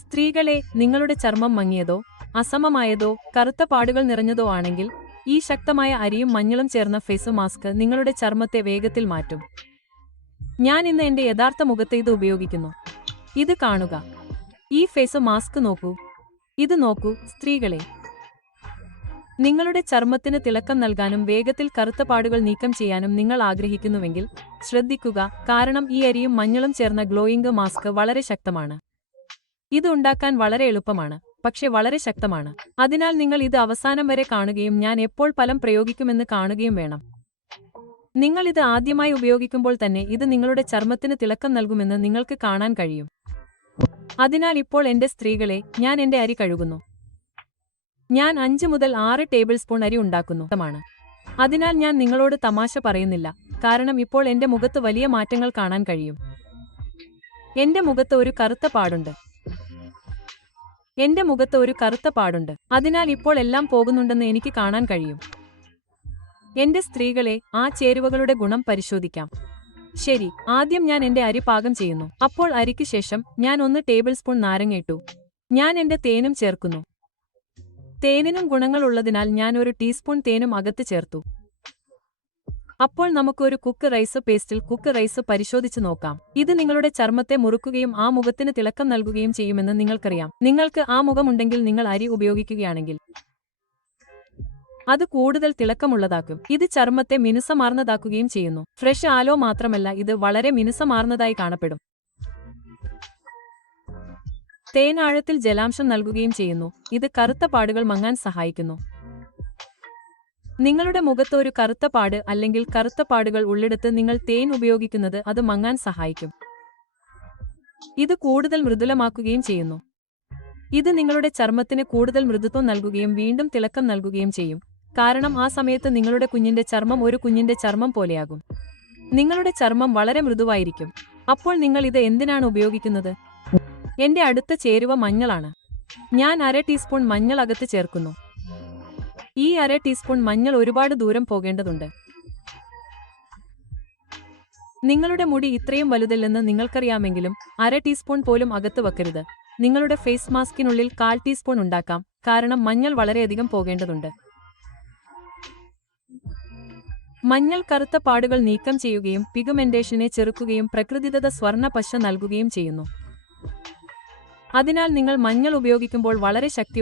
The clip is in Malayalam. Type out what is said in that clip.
സ്ത്രീകളെ, നിങ്ങളുടെ ചർമ്മം മങ്ങിയതോ അസമമായതോ കറുത്ത പാടുകൾ നിറഞ്ഞതോ ആണെങ്കിൽ ഈ ശക്തമായ അരിയും മഞ്ഞളും ചേർന്ന ഫേസ് മാസ്ക് നിങ്ങളുടെ ചർമ്മത്തെ വേഗത്തിൽ മാറ്റും. ഞാൻ ഇന്ന് എന്റെ യഥാർത്ഥ മുഖത്ത് ഇത് ഉപയോഗിക്കുന്നു. ഇത് കാണുക. ഈ ഫേസ് മാസ്ക് നോക്കൂ. ഇത് നോക്കൂ സ്ത്രീകളെ. നിങ്ങളുടെ ചർമ്മത്തിന് തിളക്കം നൽകാനും വേഗത്തിൽ കറുത്ത പാടുകൾ നീക്കം ചെയ്യാനും നിങ്ങൾ ആഗ്രഹിക്കുന്നുവെങ്കിൽ ശ്രദ്ധിക്കുക, കാരണം ഈ അരിയും മഞ്ഞളും ചേർന്ന ഗ്ലോയിങ് മാസ്ക് വളരെ ശക്തമാണ്. ഇത് ഉണ്ടാക്കാൻ വളരെ എളുപ്പമാണ്, പക്ഷെ വളരെ ശക്തമാണ്. അതിനാൽ നിങ്ങൾ ഇത് അവസാനം വരെ കാണുകയും ഞാൻ എപ്പോൾ ഫലം പ്രയോഗിക്കുമെന്ന് കാണുകയും വേണം. നിങ്ങൾ ഇത് ആദ്യമായി ഉപയോഗിക്കുമ്പോൾ തന്നെ ഇത് നിങ്ങളുടെ ചർമ്മത്തിന് തിളക്കം നൽകുമെന്ന് നിങ്ങൾക്ക് കാണാൻ കഴിയും. അതിനാൽ ഇപ്പോൾ എന്റെ സ്ത്രീകളെ, ഞാൻ എന്റെ അരി കഴുകുന്നു. ഞാൻ 5 മുതൽ 6 ടേബിൾ സ്പൂൺ അരി ഉണ്ടാക്കുന്നു. അതിനാൽ ഞാൻ നിങ്ങളോട് തമാശ പറയുന്നില്ല, കാരണം ഇപ്പോൾ എന്റെ മുഖത്ത് വലിയ മാറ്റങ്ങൾ കാണാൻ കഴിയും. എന്റെ മുഖത്ത് ഒരു കറുത്ത പാടുണ്ട്. എന്റെ മുഖത്ത് ഒരു കറുത്ത പാടുണ്ട്. അതിനാൽ ഇപ്പോൾ എല്ലാം പോകുന്നുണ്ടെന്ന് എനിക്ക് കാണാൻ കഴിയും. എന്റെ സ്ത്രീകളെ, ആ ചേരുവകളുടെ ഗുണം പരിശോധിക്കാം. ശരി, ആദ്യം ഞാൻ എന്റെ അരി പാകം ചെയ്യുന്നു. അപ്പോൾ അരിക്ക് ശേഷം ഞാൻ 1 ടേബിൾ സ്പൂൺ നാരങ്ങ ഇട്ടു. ഞാൻ എന്റെ തേനും ചേർക്കുന്നു. തേനിനും ഗുണങ്ങൾ ഉള്ളതിനാൽ ഞാൻ 1 ടീസ്പൂൺ തേനും അകത്ത് ചേർത്തു. അപ്പോൾ നമുക്ക് ഒരു കുക്ക് റൈസ് പേസ്റ്റിൽ കുക്ക് റൈസ് പരിശോധിച്ച് നോക്കാം. ഇത് നിങ്ങളുടെ ചർമ്മത്തെ മുറുക്കുകയും ആ മുഖത്തിന് തിളക്കം നൽകുകയും ചെയ്യുമെന്ന് നിങ്ങൾക്കറിയാം. നിങ്ങൾക്ക് ആ മുഖമുണ്ടെങ്കിൽ നിങ്ങൾ അരി ഉപയോഗിക്കുകയാണെങ്കിൽ അത് കൂടുതൽ തിളക്കമുള്ളതാക്കും. ഇത് ചർമ്മത്തെ മിനുസമാർന്നതാക്കുകയും ചെയ്യുന്നു. ഫ്രഷ് ആലോ മാത്രമല്ല, ഇത് വളരെ മിനുസമാർന്നതായി കാണപ്പെടും. തേൻ ആഴത്തിൽ ജലാംശം നൽകുകയും ചെയ്യുന്നു. ഇത് കറുത്ത പാടുകൾ മങ്ങാൻ സഹായിക്കുന്നു. നിങ്ങളുടെ മുഖത്ത് ഒരു കറുത്ത പാട് അല്ലെങ്കിൽ കറുത്ത പാടുകൾ ഉള്ളിടത്ത് നിങ്ങൾ തേൻ ഉപയോഗിക്കുന്നത് അത് മങ്ങാൻ സഹായിക്കും. ഇത് കൂടുതൽ മൃദുലമാക്കുകയും ചെയ്യുന്നു. ഇത് നിങ്ങളുടെ ചർമ്മത്തിന് കൂടുതൽ മൃദുത്വം നൽകുകയും വീണ്ടും തിളക്കം നൽകുകയും ചെയ്യും, കാരണം ആ സമയത്ത് നിങ്ങളുടെ കുഞ്ഞിന്റെ ചർമ്മം ഒരു കുഞ്ഞിന്റെ ചർമ്മം പോലെയാകും. നിങ്ങളുടെ ചർമ്മം വളരെ മൃദുവായിരിക്കും. അപ്പോൾ നിങ്ങൾ ഇത് എന്തിനാണ് ഉപയോഗിക്കുന്നത്? എന്റെ അടുത്ത ചേരുവ മഞ്ഞളാണ്. ഞാൻ 1/2 ടീസ്പൂൺ മഞ്ഞൾ അകത്ത് ചേർക്കുന്നു. ഈ 1/2 ടീസ്പൂൺ മഞ്ഞൾ ഒരുപാട് ദൂരം പോകേണ്ടതുണ്ട്. നിങ്ങളുടെ മുടി ഇത്രയും വലുതല്ലെന്ന് നിങ്ങൾക്കറിയാമെങ്കിലും 1/2 ടീസ്പൂൺ പോലും അകത്ത് വെക്കരുത്. നിങ്ങളുടെ ഫേസ് മാസ്കിനുള്ളിൽ 1/4 ടീസ്പൂൺ ഉണ്ടാക്കാം, കാരണം മഞ്ഞൾ വളരെയധികം പോകേണ്ടതുണ്ട്. മഞ്ഞൾ കറുത്ത പാടുകൾ നീക്കം ചെയ്യുകയും പിഗ്മെന്റേഷനെ ചെറുക്കുകയും പ്രകൃതിദത്ത സ്വർണ്ണ പശ നൽകുകയും ചെയ്യുന്നു. അതിനാൽ നിങ്ങൾ മഞ്ഞൾ ഉപയോഗിക്കുമ്പോൾ വളരെ ശക്തി